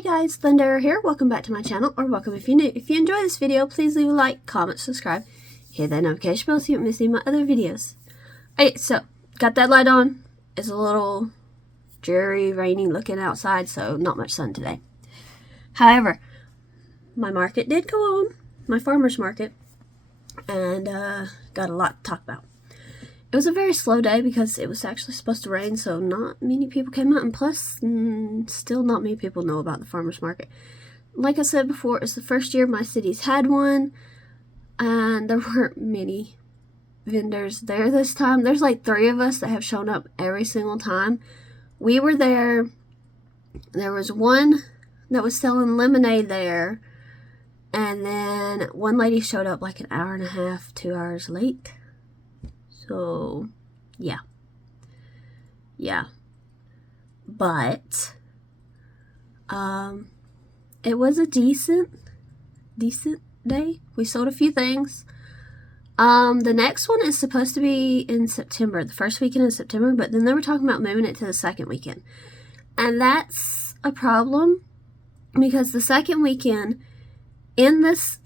Hey guys, Thunder here. Welcome back to my channel, or welcome if you're new. If you enjoy this video, please leave a like, comment, subscribe, hit that notification bell so you don't miss any of my other videos. Alright, so got that light on. It's a little dreary, rainy looking outside, so not much sun today. However, my market did go on, my farmer's market, and got a lot to talk about. It was a very slow day because it was actually supposed to rain, so not many people came out, and plus, still not many people know about the farmer's market. Like I said before, it's the first year my city's had one, and there weren't many vendors there this time. There's like 3 of us that have shown up every single time. We were there. There was one that was selling lemonade there, and then one lady showed up like an hour and a half, 2 hours late. So, yeah, but, it was a decent day. We sold a few things. The next one is supposed to be in September, the first weekend in September, but then they were talking about moving it to the second weekend, and that's a problem, because the second weekend in this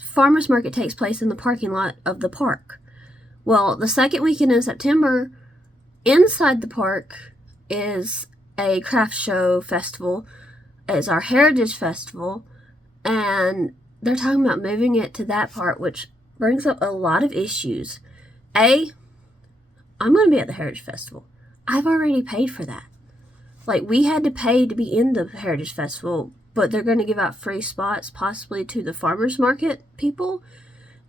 farmer's market takes place in the parking lot of the park. Well, the second weekend in September, inside the park, is a craft show festival. It's our Heritage Festival, and they're talking about moving it to that part, which brings up a lot of issues. I'm going to be at the Heritage Festival. I've already paid for that. Like, we had to pay to be in the Heritage Festival, but they're going to give out free spots, possibly to the farmer's market people,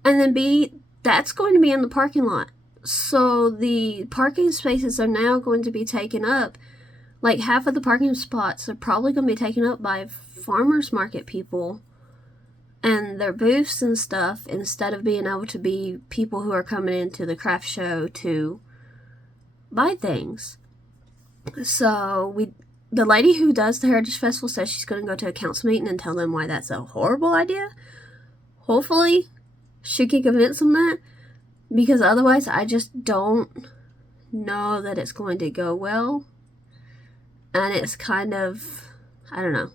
and then that's going to be in the parking lot. So the parking spaces are now going to be taken up. Like, half of the parking spots are probably going to be taken up by farmers market people and their booths and stuff, instead of being able to be people who are coming into the craft show to buy things. So the lady who does the Heritage Festival says she's going to go to a council meeting and tell them why that's a horrible idea. Hopefully she can convince them that, because otherwise I just don't know that it's going to go well. And it's kind of, I don't know,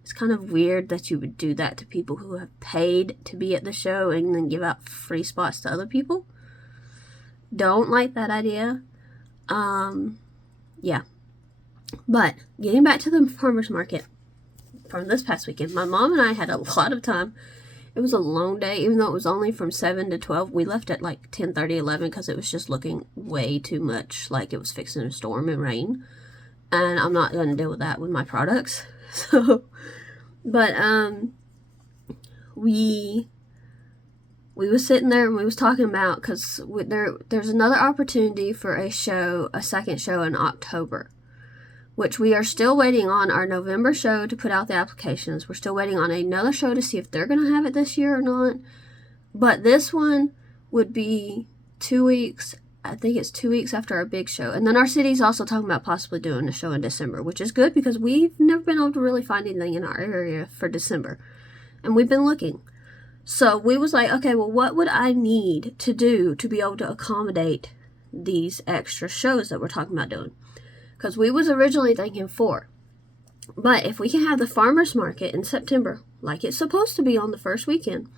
it's kind of weird that you would do that to people who have paid to be at the show and then give out free spots to other people. Don't like that idea. Yeah. But getting back to the farmer's market from this past weekend, my mom and I had a lot of time. It was a long day, even though it was only from 7 to 12. We left at like 10:30, 11, because it was just looking way too much like it was fixing to storm and rain. And I'm not going to deal with that with my products. So, but, we was sitting there and we was talking about, because there's another opportunity for a second show in October, which we are still waiting on our November show to put out the applications. We're still waiting on another show to see if they're going to have it this year or not. But this one would be 2 weeks. I think it's 2 weeks after our big show. And then our city's also talking about possibly doing a show in December, which is good because we've never been able to really find anything in our area for December. And we've been looking. So we was like, okay, well, what would I need to do to be able to accommodate these extra shows that we're talking about doing? Because we was originally thinking 4. But if we can have the farmer's market in September, like it's supposed to be on the first weekend,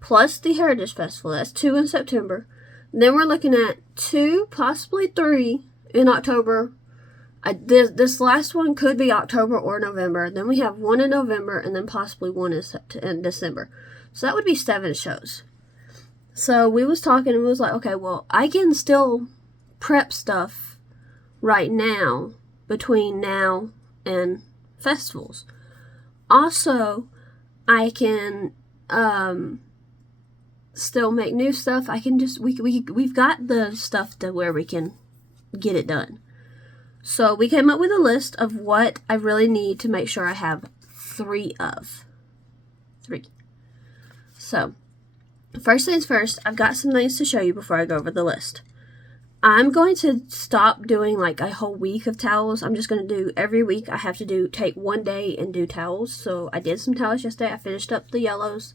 plus the Heritage Festival, that's 2 in September. Then we're looking at 2, possibly 3 in October. This last one could be October or November. Then we have 1 in November, and then possibly 1 in December. So that would be 7 shows. So we was talking, and we was like, okay, well, I can still prep stuff right now, between now and festivals. Also, I can still make new stuff. I can just, we've got the stuff to where we can get it done. So we came up with a list of what I really need to make sure I have 3 of. 3. So, first things first, I've got some things to show you before I go over the list. I'm going to stop doing like a whole week of towels. I'm just going to do every week. I have to take 1 day and do towels. So I did some towels yesterday. I finished up the yellows.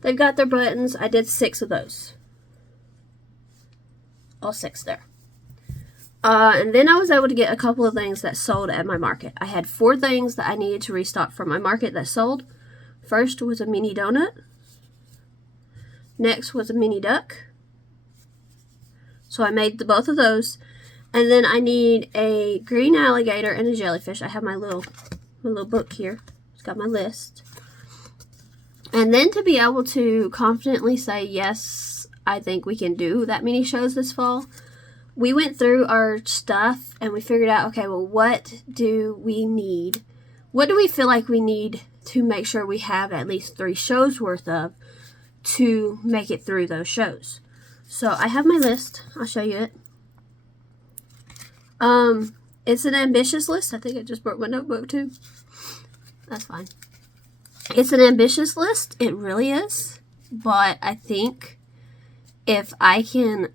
They've got their buttons. I did 6 of those. All 6 there. And then I was able to get a couple of things that sold at my market. I had 4 things that I needed to restock from my market that sold. First was a mini donut. Next was a mini duck. So I made both of those. And then I need a green alligator and a jellyfish. I have my little book here. It's got my list. And then to be able to confidently say, yes, I think we can do that many shows this fall, we went through our stuff and we figured out, okay, well, what do we need? What do we feel like we need to make sure we have at least 3 shows worth of to make it through those shows? So I have my list. I'll show you it. It's an ambitious list. I think I just broke my notebook too. That's fine. It's an ambitious list. It really is. But I think if I can,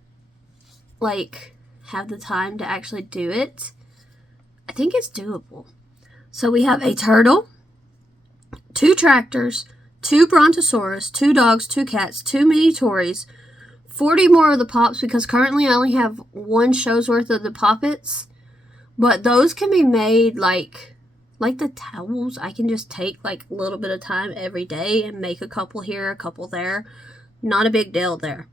like, have the time to actually do it, I think it's doable. So we have a turtle, 2 tractors, 2 brontosaurus, 2 dogs, 2 cats, 2 mini Tories, 40 more of the pops, because currently I only have 1 show's worth of the poppets. But those can be made like the towels. I can just take like a little bit of time every day and make a couple here, a couple there. Not a big deal there.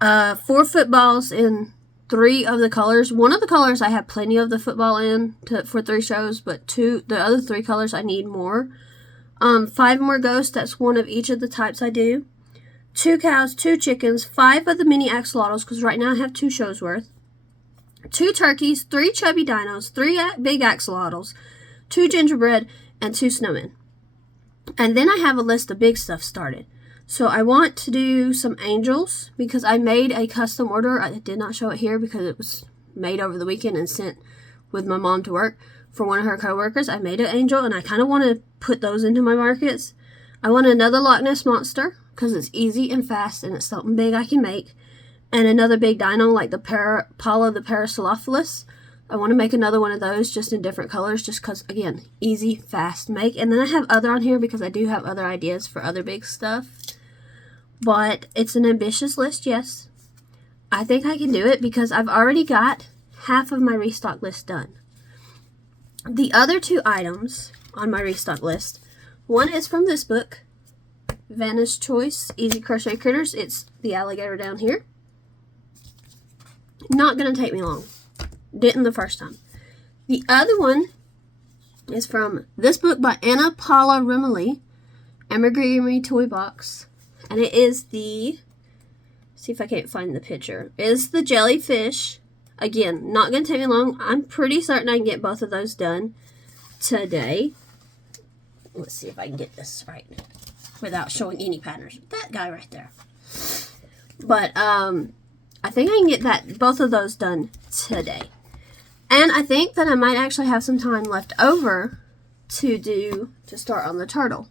4 footballs in 3 of the colors. 1 of the colors I have plenty of the football in for 3 shows, but the other 3 colors I need more. 5 more ghosts. That's 1 of each of the types I do. 2 cows, 2 chickens, 5 of the mini axolotls, because right now I have 2 shows worth. 2 turkeys, 3 chubby dinos, 3 big axolotls, 2 gingerbread, and 2 snowmen. And then I have a list of big stuff started. So I want to do some angels, because I made a custom order. I did not show it here because it was made over the weekend and sent with my mom to work for one of her coworkers. I made an angel, and I kind of want to put those into my markets. I want another Loch Ness monster, because it's easy and fast, and it's something big I can make. And another big dino like the Paula the Parasaurolophus. I want to make another one of those just in different colors, just because, again, easy, fast make. And then I have other on here because I do have other ideas for other big stuff. But it's an ambitious list, yes. I think I can do it because I've already got half of my restock list done. The other 2 items on my restock list, one is from this book, Vanna's Choice Easy Crochet Critters. It's the alligator down here. Not going to take me long. Didn't the first time. The other one is from this book by Anna Paula Rimley, Amigurumi Toy Box. And it is the, see if I can't find the picture. It's the jellyfish. Again, not going to take me long. I'm pretty certain I can get both of those done today. Let's see if I can get this right without showing any patterns. That guy right there. But, I think I can get both of those done today. And I think that I might actually have some time left over to start on the turtle.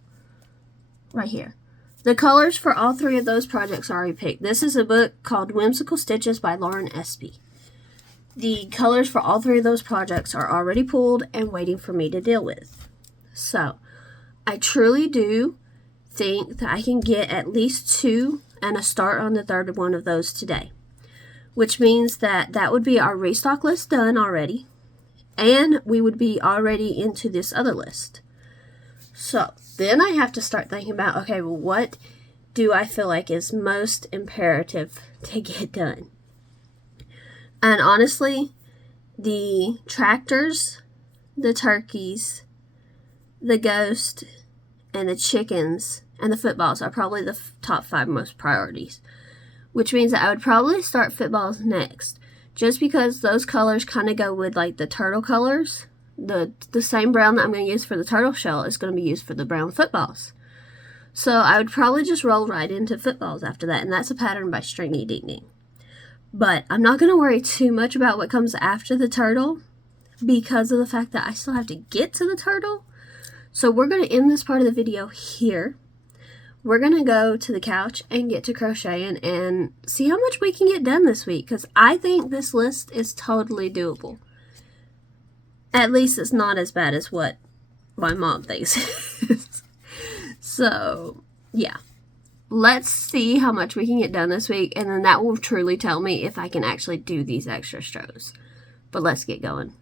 Right here. The colors for all 3 of those projects are already picked. This is a book called Whimsical Stitches by Lauren Espy. The colors for all 3 of those projects are already pulled and waiting for me to deal with. So, I truly do think that I can get at least 2 and a start on the 3rd one of those today. Which means that would be our restock list done already. And we would be already into this other list. So, then I have to start thinking about, okay, well, what do I feel like is most imperative to get done? And honestly, the tractors, the turkeys, the ghost, and the chickens, and the footballs are probably the top 5 most priorities. Which means that I would probably start footballs next. Just because those colors kind of go with like the turtle colors. The same brown that I'm going to use for the turtle shell is going to be used for the brown footballs. So I would probably just roll right into footballs after that. And that's a pattern by Stringy Ding Ding. But I'm not going to worry too much about what comes after the turtle. Because of the fact that I still have to get to the turtle. So we're going to end this part of the video here. We're going to go to the couch and get to crocheting and see how much we can get done this week. Because I think this list is totally doable. At least it's not as bad as what my mom thinks it is. So, yeah. Let's see how much we can get done this week. And then that will truly tell me if I can actually do these extra shows. But let's get going.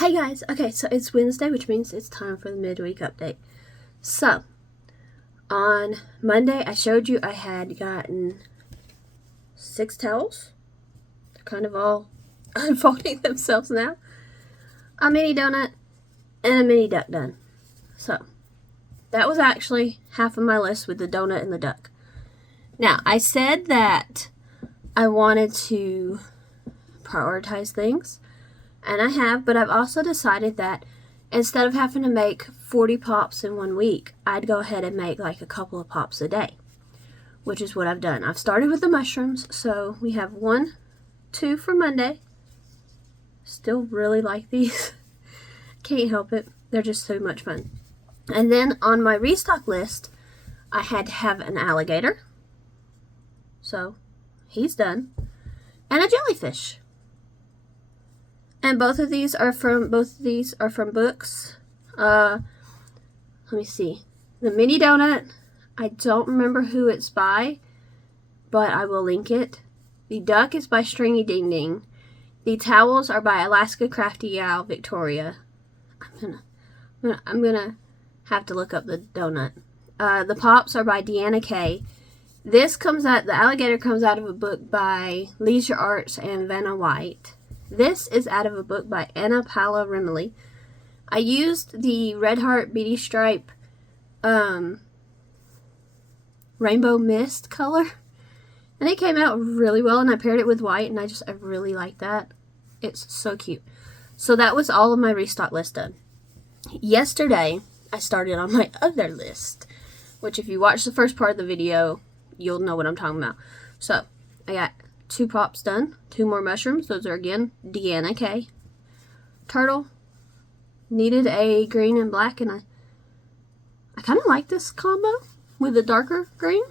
Hey guys, okay, so it's Wednesday, which means it's time for the midweek update. So, on Monday, I showed you I had gotten 6 towels. They're kind of all unfolding themselves now. A mini donut and a mini duck done. So, that was actually half of my list with the donut and the duck. Now, I said that I wanted to prioritize things. And I have, but I've also decided that instead of having to make 40 pops in 1 week, I'd go ahead and make like a couple of pops a day, which is what I've done. I've started with the mushrooms, so we have 1, 2 for Monday. Still really like these. Can't help it. They're just so much fun. And then on my restock list, I had to have an alligator. So, he's done. And a jellyfish. And both of these are from books. Let me see. The mini donut, I don't remember who it's by, but I will link it. The duck is by Stringy Ding Ding. The towels are by Alaska Crafty Owl Victoria. I'm gonna have to look up the donut. The pops are by Deanna K. The alligator comes out of a book by Leisure Arts and Vanna White. This is out of a book by Anna Paula Rimley. I used the Red Heart Beady Stripe Rainbow Mist color. And it came out really well, and I paired it with white, and I really like that. It's so cute. So that was all of my restock list done. Yesterday, I started on my other list, which if you watch the first part of the video, you'll know what I'm talking about. So, I got 2 pops done, 2 more mushrooms. Those are, again, Deanna K. Turtle. Needed a green and black, and I kind of like this combo with the darker green.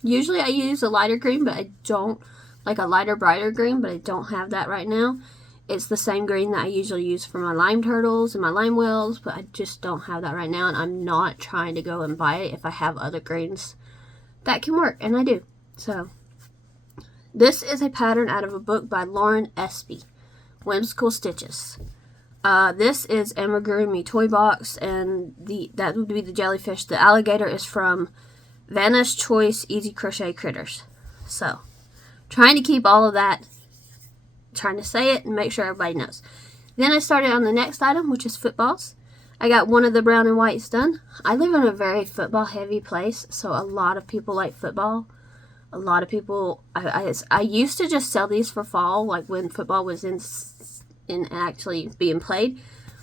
Usually I use a lighter green, but I don't, like a lighter, brighter green, but I don't have that right now. It's the same green that I usually use for my lime turtles and my lime whales, but I just don't have that right now, and I'm not trying to go and buy it if I have other greens that can work, and I do. So, this is a pattern out of a book by Lauren Espy, Whimsical Stitches. This is Amigurumi Toy Box, and that would be the jellyfish. The alligator is from Vanna's Choice Easy Crochet Critters. So, trying to keep all of that, trying to say it and make sure everybody knows. Then I started on the next item, which is footballs. I got 1 of the brown and whites done. I live in a very football heavy place, so a lot of people like football. A lot of people, I used to just sell these for fall, like when football was in actually being played.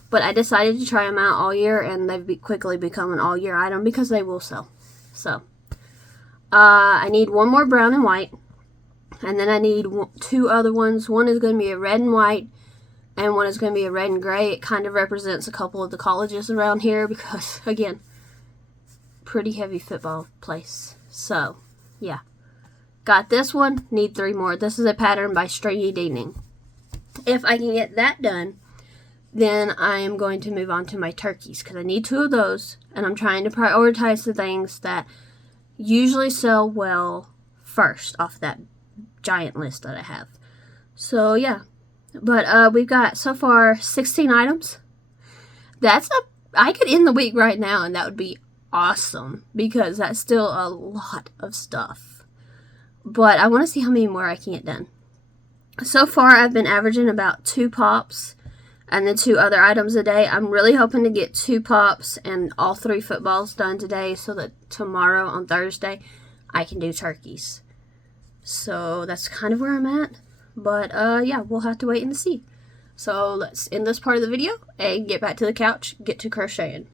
But I decided to try them out all year, and they've quickly become an all year item because they will sell. So, I need 1 more brown and white. And then I need 2 other ones. One is going to be a red and white, and one is going to be a red and gray. It kind of represents a couple of the colleges around here because, again, pretty heavy football place. So, yeah. Got this one, need 3 more. This is a pattern by Stringy Ding Ding. If I can get that done, then I am going to move on to my turkeys because I need 2 of those, and I'm trying to prioritize the things that usually sell well first off that giant list that I have. So, yeah. But we've got so far 16 items. I could end the week right now, and that would be awesome because that's still a lot of stuff. But I want to see how many more I can get done. So far, I've been averaging about 2 pops and then 2 other items a day. I'm really hoping to get 2 pops and all 3 footballs done today so that tomorrow on Thursday, I can do turkeys. So that's kind of where I'm at. But yeah, we'll have to wait and see. So let's end this part of the video and get back to the couch, get to crocheting.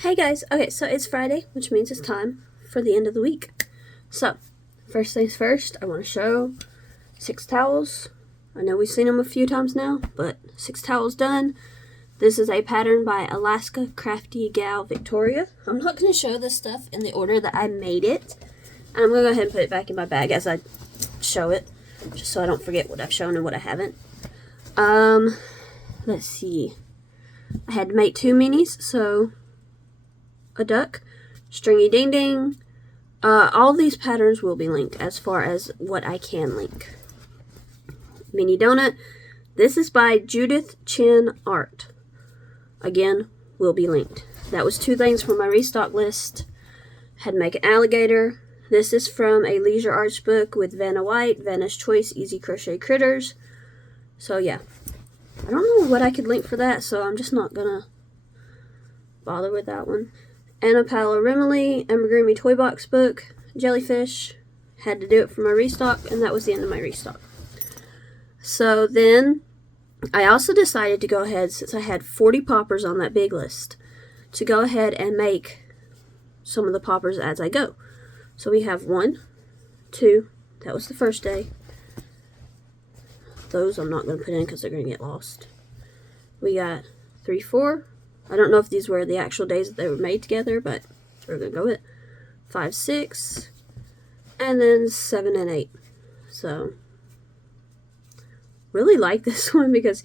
Hey guys, okay, so it's Friday, which means it's time for the end of the week. So, first things first, I want to show 6 towels. I know we've seen them a few times now, but 6 towels done. This is a pattern by Alaska Crafty Gal Victoria. I'm not going to show this stuff in the order that I made it. And I'm going to go ahead and put it back in my bag as I show it, just so I don't forget what I've shown and what I haven't. Let's see. I had to make 2 minis, so a duck, stringy ding ding. All these patterns will be linked as far as what I can link. Mini donut. This is by Judith Chin Art. Again, will be linked. That was 2 things from my restock list. Had to make an alligator. This is from a Leisure Arts book with Vanna White, Vanna's Choice Easy Crochet Critters. So yeah, I don't know what I could link for that, so I'm just not gonna bother with that one. Anna Paolo-Rimoli, Amigurumi Toy Box book, Jellyfish. Had to do it for my restock, and that was the end of my restock. So then, I also decided to go ahead, since I had 40 poppers on that big list, to go ahead and make some of the poppers as I go. So we have 1, 2, that was the first day. Those I'm not going to put in because they're going to get lost. We got 3, 4. I don't know if these were the actual days that they were made together, but we're going to go with it. 5, 6, and then 7 and 8. So, really like this one because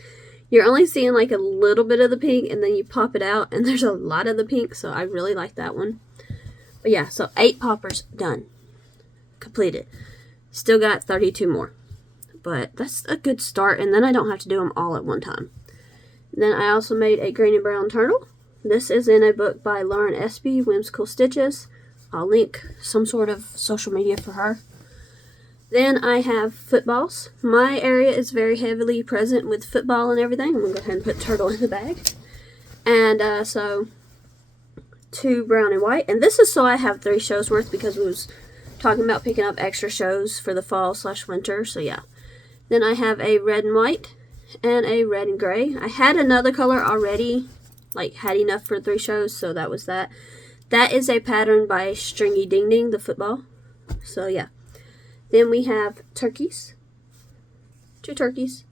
you're only seeing like a little bit of the pink, and then you pop it out, and there's a lot of the pink, so I really like that one. But yeah, so 8 poppers done. Completed. Still got 32 more. But that's a good start, and then I don't have to do them all at one time. Then I also made a green and brown turtle. This is in a book by Lauren Espy, Whimsical Stitches. I'll link some sort of social media for her. Then I have footballs. My area is very heavily present with football and everything. I'm going to go ahead and put turtle in the bag. And so 2 brown and white. And this is so I have 3 shows worth because we was talking about picking up extra shows for the fall/winter. So yeah. Then I have a red and white and a red and gray. I had another color already, like had enough for 3 shows, so that was that. That is a pattern by Stringy Ding Ding, the football. So yeah. Then we have turkeys. 2 turkeys.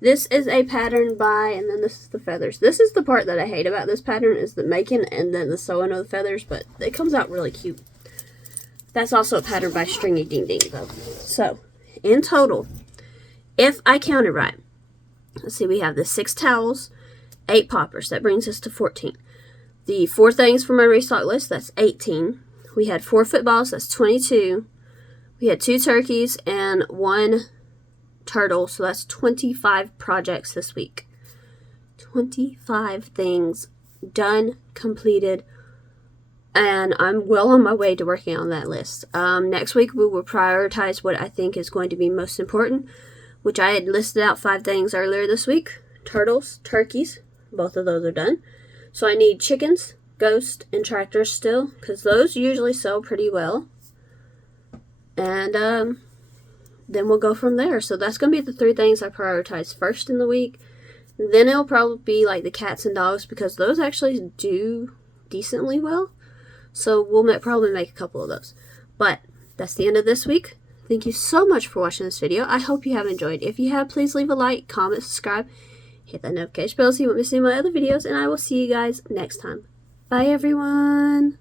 This is a pattern by, and then this is the feathers. This is the part that I hate about this pattern, is the making and then the sewing of the feathers, but it comes out really cute. That's also a pattern by Stringy Ding Ding though. So, in total, if I counted right, let's see, we have the 6 towels, 8 poppers. That brings us to 14. The 4 things from my restock list, that's 18. We had 4 footballs, that's 22. We had 2 turkeys and 1 turtle, so that's 25 projects this week. 25 things done, completed, and I'm well on my way to working on that list. Next week we will prioritize what I think is going to be most important, which I had listed out 5 things earlier this week. Turtles, turkeys, both of those are done. So I need chickens, ghosts, and tractors still, because those usually sell pretty well. And then we'll go from there. So that's going to be the 3 things I prioritize first in the week. Then it'll probably be like the cats and dogs, because those actually do decently well. So we'll probably make a couple of those. But that's the end of this week. Thank you so much for watching this video. I hope you have enjoyed. If you have, please leave a like, comment, subscribe, hit that notification bell so you won't miss any of my other videos, and I will see you guys next time. Bye, everyone.